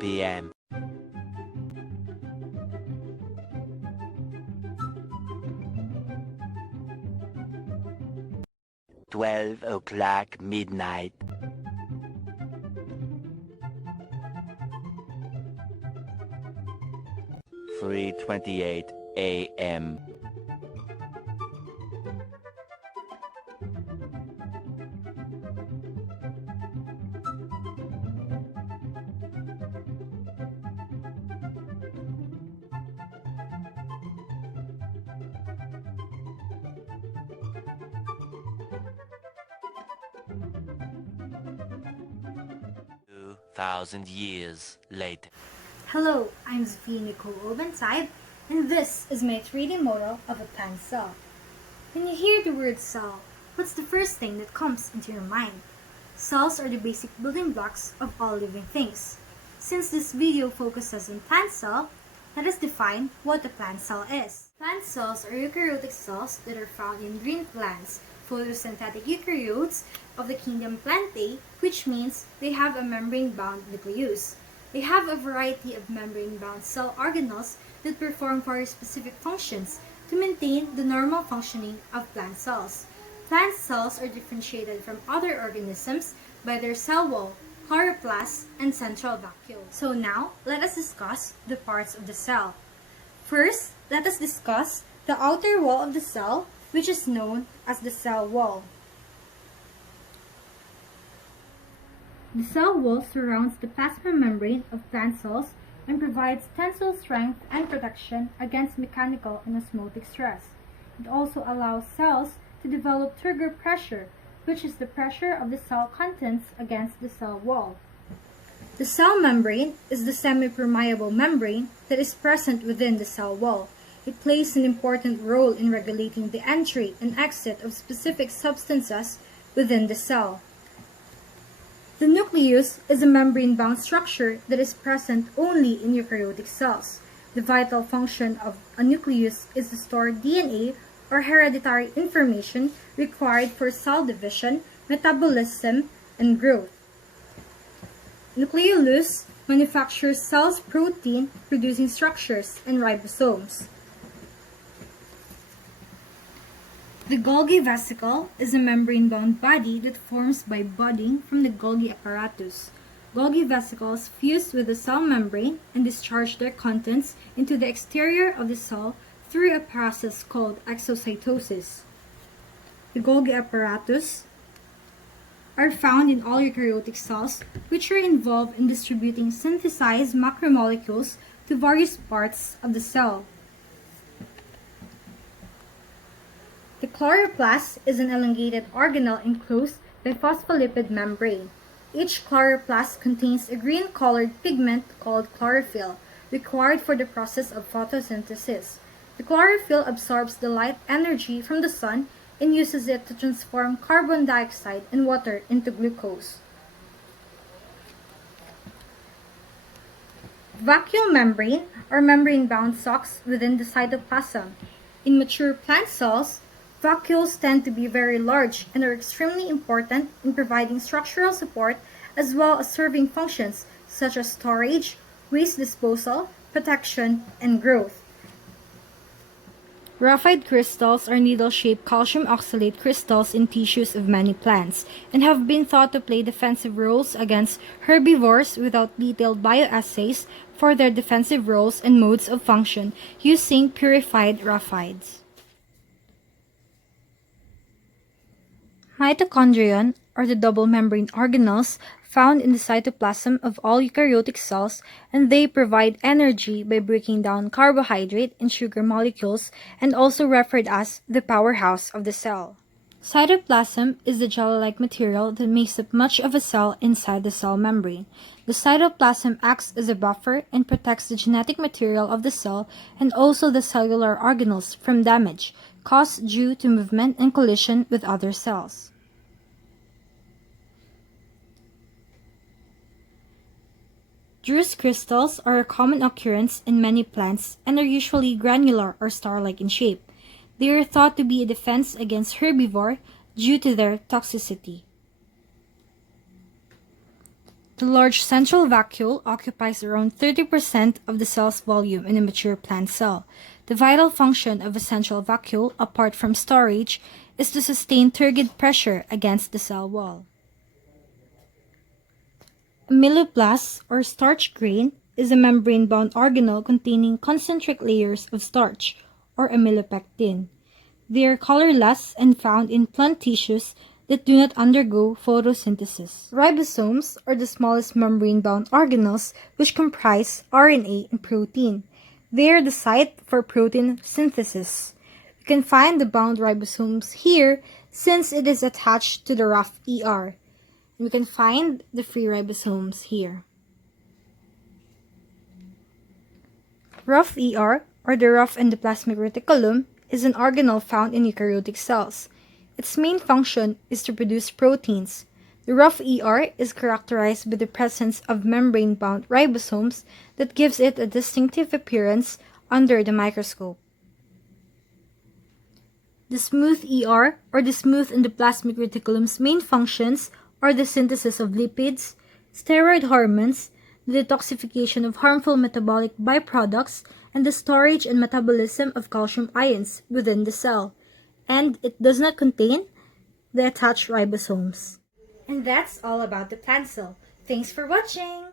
p.m. 12 o'clock midnight. 3:28 a.m. 2,000 years later. Hello, I'm Zophia Nichole Bentaib, and this is my 3D model of a plant cell. When you hear the word cell, what's the first thing that comes into your mind? Cells are the basic building blocks of all living things. Since this video focuses on plant cell, let us define what a plant cell is. Plant cells are eukaryotic cells that are found in green plants, photosynthetic eukaryotes of the kingdom Plantae, which means they have a membrane-bound nucleus. They have a variety of membrane-bound cell organelles that perform very specific functions to maintain the normal functioning of plant cells. Plant cells are differentiated from other organisms by their cell wall, chloroplast, and central vacuole. So now, let us discuss the parts of the cell. First, let us discuss the outer wall of the cell, which is known as the cell wall. The cell wall surrounds the plasma membrane of plant cells and provides tensile strength and protection against mechanical and osmotic stress. It also allows cells to develop trigger pressure, which is the pressure of the cell contents against the cell wall. The cell membrane is the semi-permeable membrane that is present within the cell wall. It plays an important role in regulating the entry and exit of specific substances within the cell. The nucleus is a membrane-bound structure that is present only in eukaryotic cells. The vital function of a nucleus is to store DNA or hereditary information required for cell division, metabolism, and growth. Nucleolus manufactures cells' protein-producing structures and ribosomes. The Golgi vesicle is a membrane-bound body that forms by budding from the Golgi apparatus. Golgi vesicles fuse with the cell membrane and discharge their contents into the exterior of the cell through a process called exocytosis. The Golgi apparatus are found in all eukaryotic cells, which are involved in distributing synthesized macromolecules to various parts of the cell. The chloroplast is an elongated organelle enclosed by phospholipid membrane. Each chloroplast contains a green-colored pigment called chlorophyll, required for the process of photosynthesis. The chlorophyll absorbs the light energy from the sun and uses it to transform carbon dioxide and water into glucose. Vacuole membrane or membrane-bound sacs within the cytoplasm. In mature plant cells, vacuoles tend to be very large and are extremely important in providing structural support as well as serving functions such as storage, waste disposal, protection, and growth. Graphite crystals are needle-shaped calcium oxalate crystals in tissues of many plants and have been thought to play defensive roles against herbivores without detailed bioassays for their defensive roles and modes of function using purified graphites. Mitochondrion, or the double membrane organelles, found in the cytoplasm of all eukaryotic cells, and they provide energy by breaking down carbohydrate and sugar molecules and also referred as the powerhouse of the cell. Cytoplasm is the jelly-like material that makes up much of a cell inside the cell membrane. The cytoplasm acts as a buffer and protects the genetic material of the cell and also the cellular organelles from damage caused due to movement and collision with other cells. Druce crystals are a common occurrence in many plants and are usually granular or star-like in shape. They are thought to be a defense against herbivore due to their toxicity. The large central vacuole occupies around 30% of the cell's volume in a mature plant cell. The vital function of a central vacuole, apart from storage, is to sustain turgid pressure against the cell wall. A myeloblast, or starch grain, is a membrane-bound organelle containing concentric layers of starch, or amylopectin. They are colorless and found in plant tissues that do not undergo photosynthesis. Ribosomes are the smallest membrane-bound organelles which comprise RNA and protein. They are the site for protein synthesis. We can find the bound ribosomes here since it is attached to the rough ER. We can find the free ribosomes here. Rough ER, or the rough endoplasmic reticulum, is an organelle found in eukaryotic cells. Its main function is to produce proteins. The rough ER is characterized by the presence of membrane-bound ribosomes that gives it a distinctive appearance under the microscope. The smooth ER, or the smooth endoplasmic reticulum's main functions are the synthesis of lipids, steroid hormones, the detoxification of harmful metabolic byproducts, and the storage and metabolism of calcium ions within the cell. And it does not contain the attached ribosomes. And that's all about the plant cell. Thanks for watching!